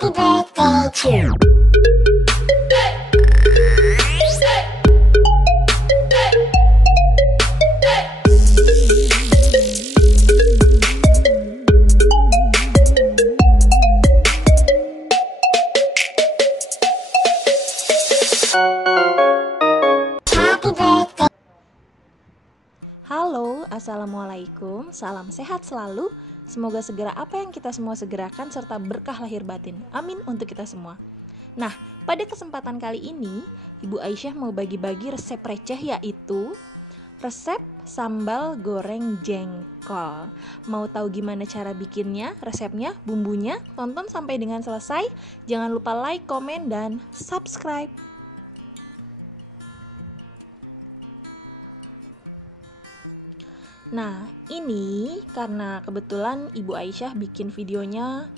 Happy birthday to Happy birthday. Halo, assalamualaikum, salam sehat selalu. Semoga segera apa yang kita semua segerakan serta berkah lahir batin. Amin untuk kita semua. Nah, pada kesempatan kali ini, Ibu Aisyah mau bagi-bagi resep receh, yaitu resep sambal goreng jengkol. Mau tahu gimana cara bikinnya, resepnya, bumbunya? Tonton sampai dengan selesai. Jangan lupa like, komen, dan subscribe. Nah, ini karena kebetulan Ibu Aisyah bikin videonya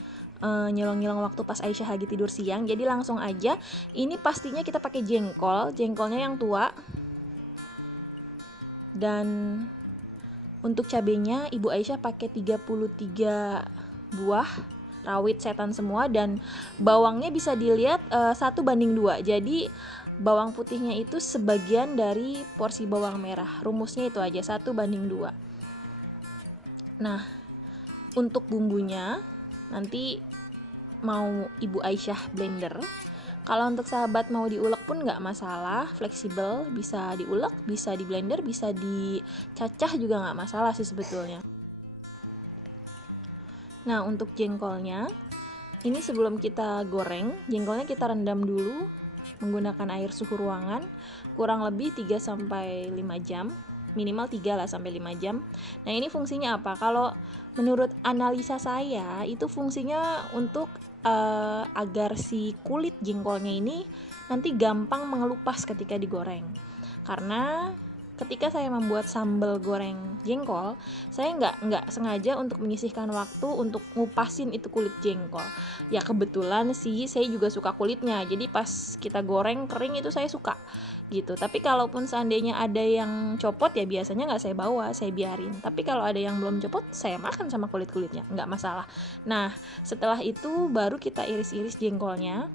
nyelong-nyelong waktu pas Aisyah lagi tidur siang. Jadi langsung aja, ini pastinya kita pakai jengkolnya yang tua. Dan untuk cabenya Ibu Aisyah pakai 33 buah rawit setan semua, dan bawangnya bisa dilihat 1:2. Jadi bawang putihnya itu sebagian dari porsi bawang merah. Rumusnya itu aja, 1:2. Nah, untuk bumbunya nanti mau Ibu Aisyah blender. Kalau untuk sahabat mau diulek pun nggak masalah, fleksibel, bisa diulek, bisa di blender, bisa dicacah juga nggak masalah sih sebetulnya. Nah, untuk jengkolnya, ini sebelum kita goreng, jengkolnya kita rendam dulu menggunakan air suhu ruangan kurang lebih 3-5 jam, minimal 3-5 jam. Nah, ini fungsinya apa? Kalau menurut analisa saya, itu fungsinya untuk agar si kulit jengkolnya ini nanti gampang mengelupas ketika digoreng. Karena ketika saya membuat sambal goreng jengkol, saya nggak sengaja untuk menyisihkan waktu untuk ngupasin itu kulit jengkol. Ya kebetulan sih saya juga suka kulitnya, jadi pas kita goreng kering itu saya suka gitu. Tapi kalaupun seandainya ada yang copot, ya biasanya nggak saya bawa, saya biarin. Tapi kalau ada yang belum copot, saya makan sama kulit-kulitnya, nggak masalah. Nah, setelah itu baru kita iris-iris jengkolnya.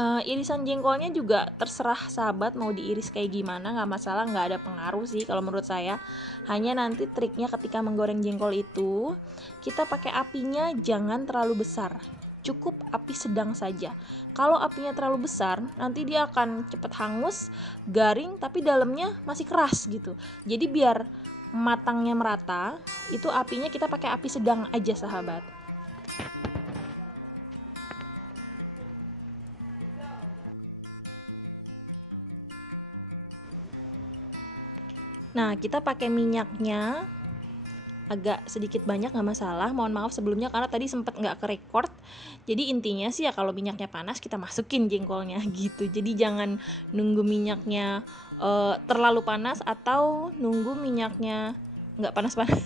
Irisan jengkolnya juga terserah sahabat mau diiris kayak gimana, nggak masalah, nggak ada pengaruh sih kalau menurut saya. Hanya nanti triknya ketika menggoreng jengkol itu, kita pakai apinya jangan terlalu besar, cukup api sedang saja. Kalau apinya terlalu besar, nanti dia akan cepet hangus, garing, tapi dalamnya masih keras gitu. Jadi biar matangnya merata, itu apinya kita pakai api sedang aja sahabat. Nah, kita pakai minyaknya agak sedikit banyak nggak masalah. Mohon maaf sebelumnya karena tadi sempet nggak ke-record. Jadi intinya sih ya, kalau minyaknya panas kita masukin jengkolnya gitu. Jadi jangan nunggu minyaknya terlalu panas atau nunggu minyaknya nggak panas-panas.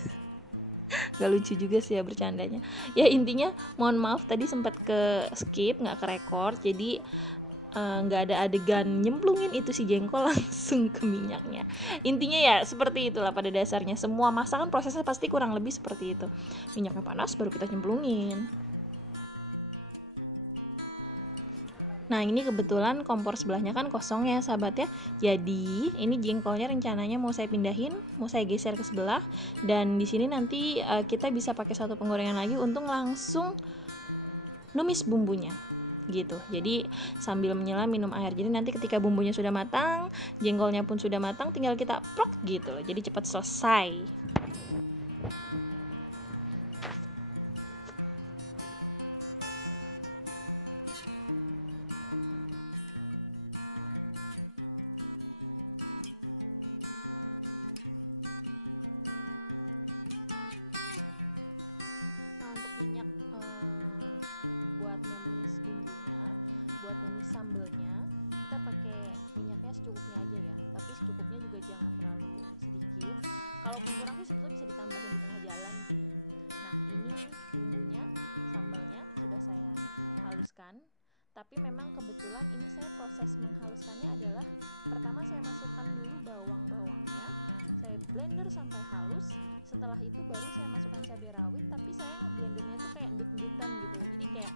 Gak lucu juga sih ya bercandanya. Ya intinya mohon maaf tadi sempet ke skip, nggak ke-record. Jadi nggak ada adegan nyemplungin itu si jengkol langsung ke minyaknya. Intinya ya seperti itulah pada dasarnya. Semua masakan prosesnya pasti kurang lebih seperti itu. Minyaknya panas baru kita nyemplungin. Nah, ini kebetulan kompor sebelahnya kan kosong ya sahabat ya. Jadi ini jengkolnya rencananya mau saya pindahin, mau saya geser ke sebelah. Dan di sini nanti kita bisa pakai satu penggorengan lagi untuk langsung numis bumbunya gitu. Jadi sambil menyelam minum air. Jadi nanti ketika bumbunya sudah matang, jengkolnya pun sudah matang, tinggal kita plok gitu. Jadi cepat selesai. Tapi memang kebetulan ini saya proses menghaluskannya adalah pertama saya masukkan dulu bawang-bawangnya, saya blender sampai halus. Setelah itu baru saya masukkan cabai rawit, tapi saya ngeblendernya tuh kayak deg-degan gitu. Jadi kayak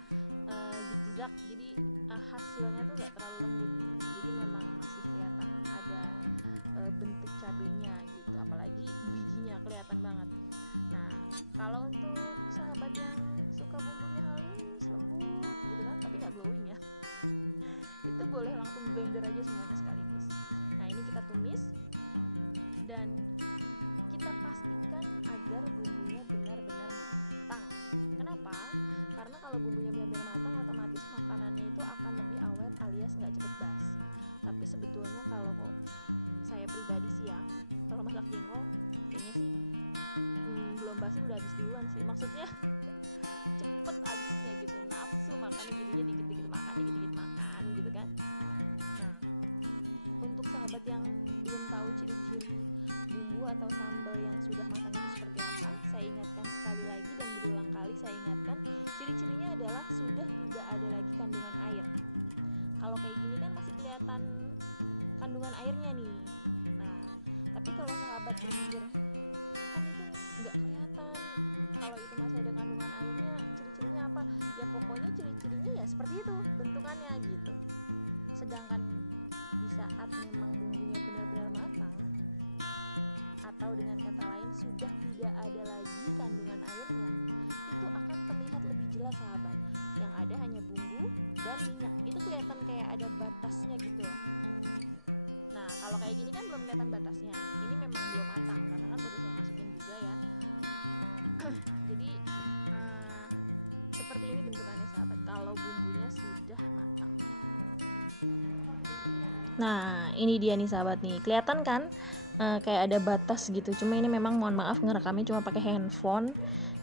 Nah, ini dia nih sahabat nih. Kelihatan kan kayak ada batas gitu. Cuma ini memang mohon maaf ngerekamnya cuma pakai handphone.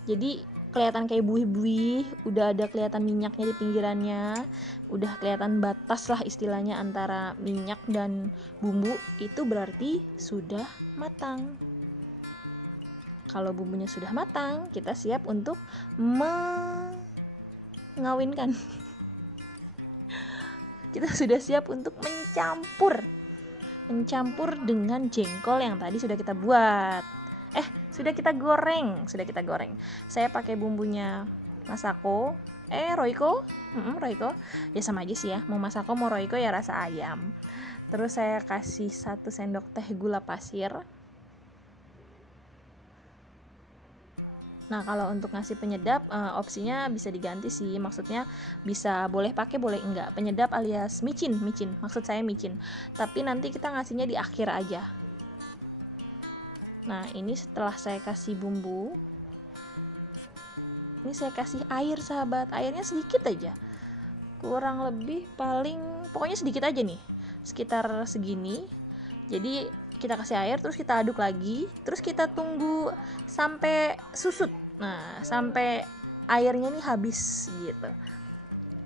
Jadi kelihatan kayak buih-buih, udah ada kelihatan minyaknya di pinggirannya. Udah kelihatan batas lah istilahnya antara minyak dan bumbu, itu berarti sudah matang. Kalau bumbunya sudah matang, kita siap untuk mengawinkan. Kita sudah siap untuk mencampur dengan jengkol yang tadi sudah kita buat. Sudah kita goreng. Saya pakai bumbunya Masako, Royco. Royco. Ya sama aja sih ya. Mau Masako mau Royco ya rasa ayam. Terus saya kasih 1 sendok teh gula pasir. Nah, kalau untuk ngasih penyedap opsinya bisa diganti sih. Maksudnya bisa boleh pakai boleh enggak. Penyedap alias micin. Maksud saya micin. Tapi nanti kita ngasihnya di akhir aja. Nah, ini setelah saya kasih bumbu, ini saya kasih air sahabat. Airnya sedikit aja, kurang lebih pokoknya sedikit aja nih, sekitar segini. Jadi kita kasih air, terus kita aduk lagi, terus kita tunggu sampai susut. Nah, sampai airnya ini habis gitu,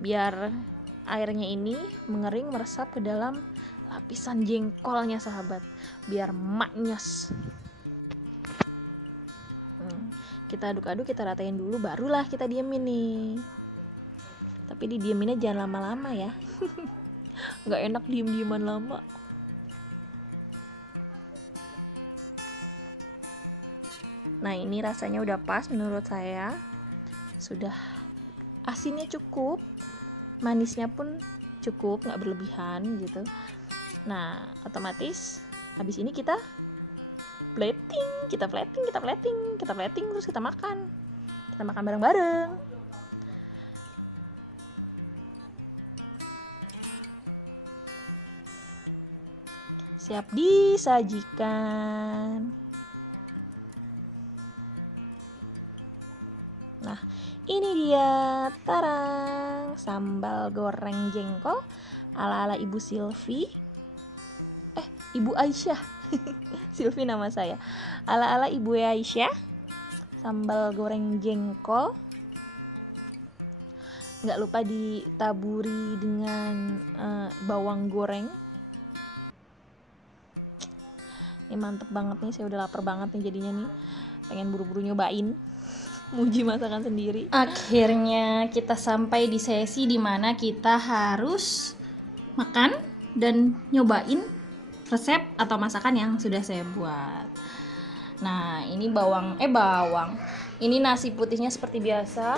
biar airnya ini mengering meresap ke dalam lapisan jengkolnya sahabat, biar maknyos. Kita aduk-aduk, kita ratain dulu, barulah kita diemin nih. Tapi didieminnya jangan lama-lama ya. Nggak enak diem-dieman lama. Nah, ini rasanya udah pas menurut saya. Sudah asinnya cukup, manisnya pun cukup, nggak berlebihan gitu. Nah, otomatis habis ini kita plating, terus kita makan bareng-bareng. Siap disajikan. Nah, ini dia, tarang, sambal goreng jengkol ala-ala Ibu Silvi. Ibu Aisyah. Silvi nama saya. Ala-ala Ibu Aisyah. Sambal goreng jengkol. Nggak lupa ditaburi dengan bawang goreng. Ini mantep banget nih, saya udah lapar banget nih jadinya nih. Pengen buru-buru nyobain. Muji masakan sendiri. Akhirnya kita sampai di sesi dimana kita harus makan dan nyobain resep atau masakan yang sudah saya buat. Nah, ini bawang. Ini nasi putihnya seperti biasa.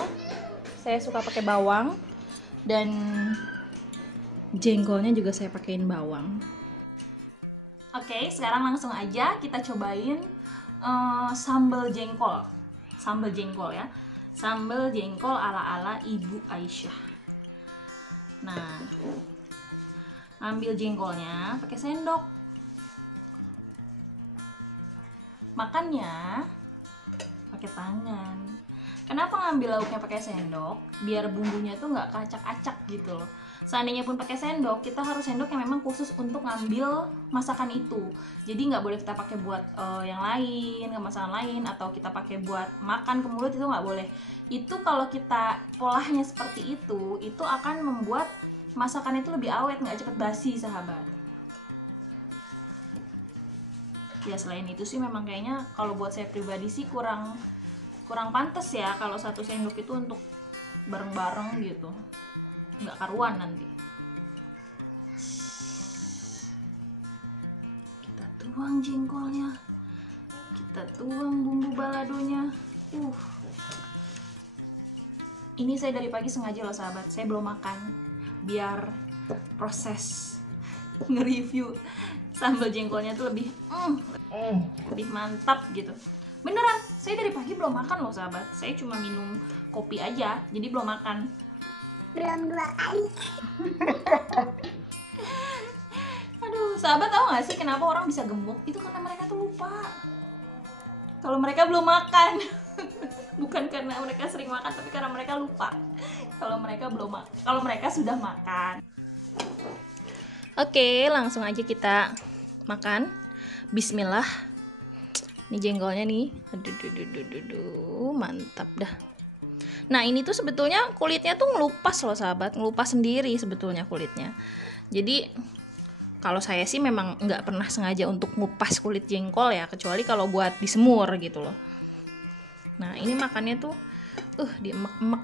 Saya suka pakai bawang, dan jengkolnya juga saya pakein bawang. Oke, sekarang langsung aja kita cobain sambal jengkol. Ya. Sambal jengkol ala-ala Ibu Aisyah. Nah, ambil jengkolnya pakai sendok. Makannya pakai tangan. Kenapa ngambil lauknya pakai sendok? Biar bumbunya tuh nggak kacak-acak gitu loh. Seandainya pun pakai sendok, kita harus sendok yang memang khusus untuk ngambil masakan itu. Jadi nggak boleh kita pakai buat yang lain, masakan lain, atau kita pakai buat makan ke mulut, itu nggak boleh. Itu kalau kita polahnya seperti itu akan membuat masakan itu lebih awet, nggak cepet basi sahabat. Ya selain itu sih memang kayaknya kalau buat saya pribadi sih kurang pantas ya kalau 1 sendok itu untuk bareng-bareng gitu, nggak karuan nanti. Kita tuang jengkolnya, kita tuang bumbu baladonya. Ini saya dari pagi sengaja loh sahabat, saya belum makan biar proses nge-review sambal jengkolnya tuh lebih mantap gitu. Beneran, saya dari pagi belum makan loh sahabat. Saya cuma minum kopi aja, jadi belum makan. Belum 2 kali. Aduh, sahabat tahu nggak sih kenapa orang bisa gemuk? Itu karena mereka tuh lupa kalau mereka belum makan. Bukan karena mereka sering makan, tapi karena mereka lupa kalau mereka sudah makan. Oke, langsung aja kita makan. Bismillah. Ini jengkolnya nih. Aduh, mantap dah. Nah, ini tuh sebetulnya kulitnya tuh ngelupas loh sahabat, ngelupas sendiri sebetulnya kulitnya. Jadi kalau saya sih memang nggak pernah sengaja untuk ngupas kulit jengkol ya, kecuali kalau buat disemur gitu loh. Nah, ini makannya tuh diemek-emek.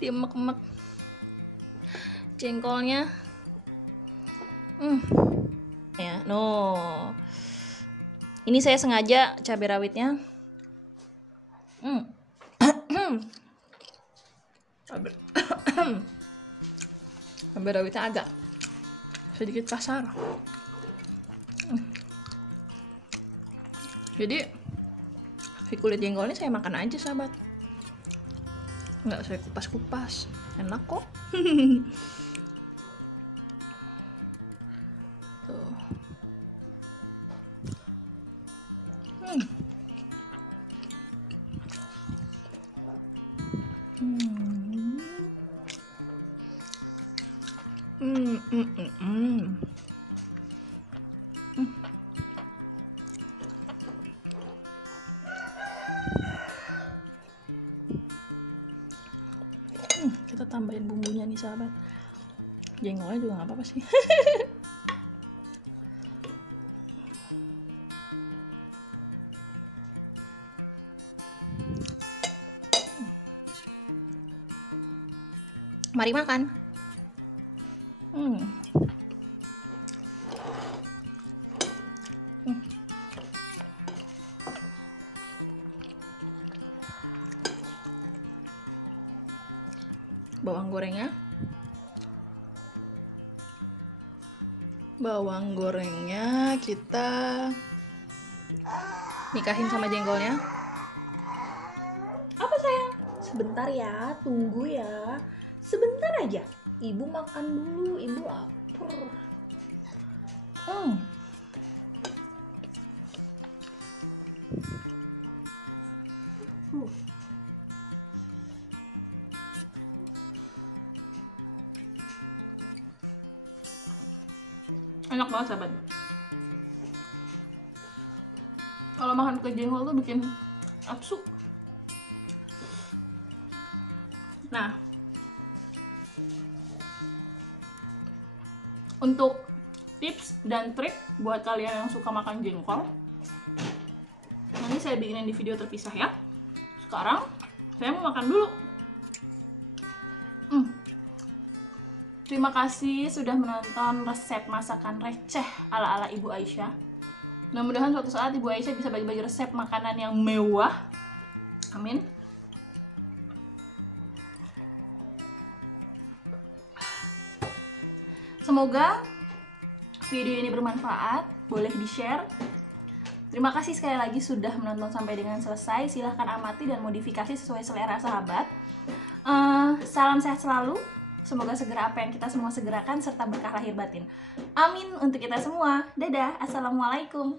Diemek-emek. Jengkolnya ya, no. Ini saya sengaja cabai rawitnya cabai rawitnya agak sedikit kasar. Jadi si kulit jengkolnya saya makan aja sahabat, nggak saya kupas-kupas, enak kok. Kita tambahin bumbunya nih sahabat. Jengkolnya juga nggak apa-apa sih. Mari makan. Bawang gorengnya kita nikahin sama jengkolnya. Apa sayang? Sebentar ya, tunggu ya. Sebentar aja. Ibu makan dulu, ibu lapar. Enak banget sahabat. Kalau makan ke jengkol tuh bikin nafsu. Nah, untuk tips dan trik buat kalian yang suka makan jengkol, nanti saya bikinin di video terpisah ya. Sekarang saya mau makan dulu. Terima kasih sudah menonton resep masakan receh ala-ala Ibu Aisyah. Mudah-mudahan suatu saat Ibu Aisyah bisa bagi-bagi resep makanan yang mewah. Amin. Semoga video ini bermanfaat, boleh di-share. Terima kasih sekali lagi sudah menonton sampai dengan selesai. Silahkan amati dan modifikasi sesuai selera sahabat. Salam sehat selalu. Semoga segera apa yang kita semua segerakan serta berkah lahir batin. Amin untuk kita semua. Dadah. Assalamualaikum.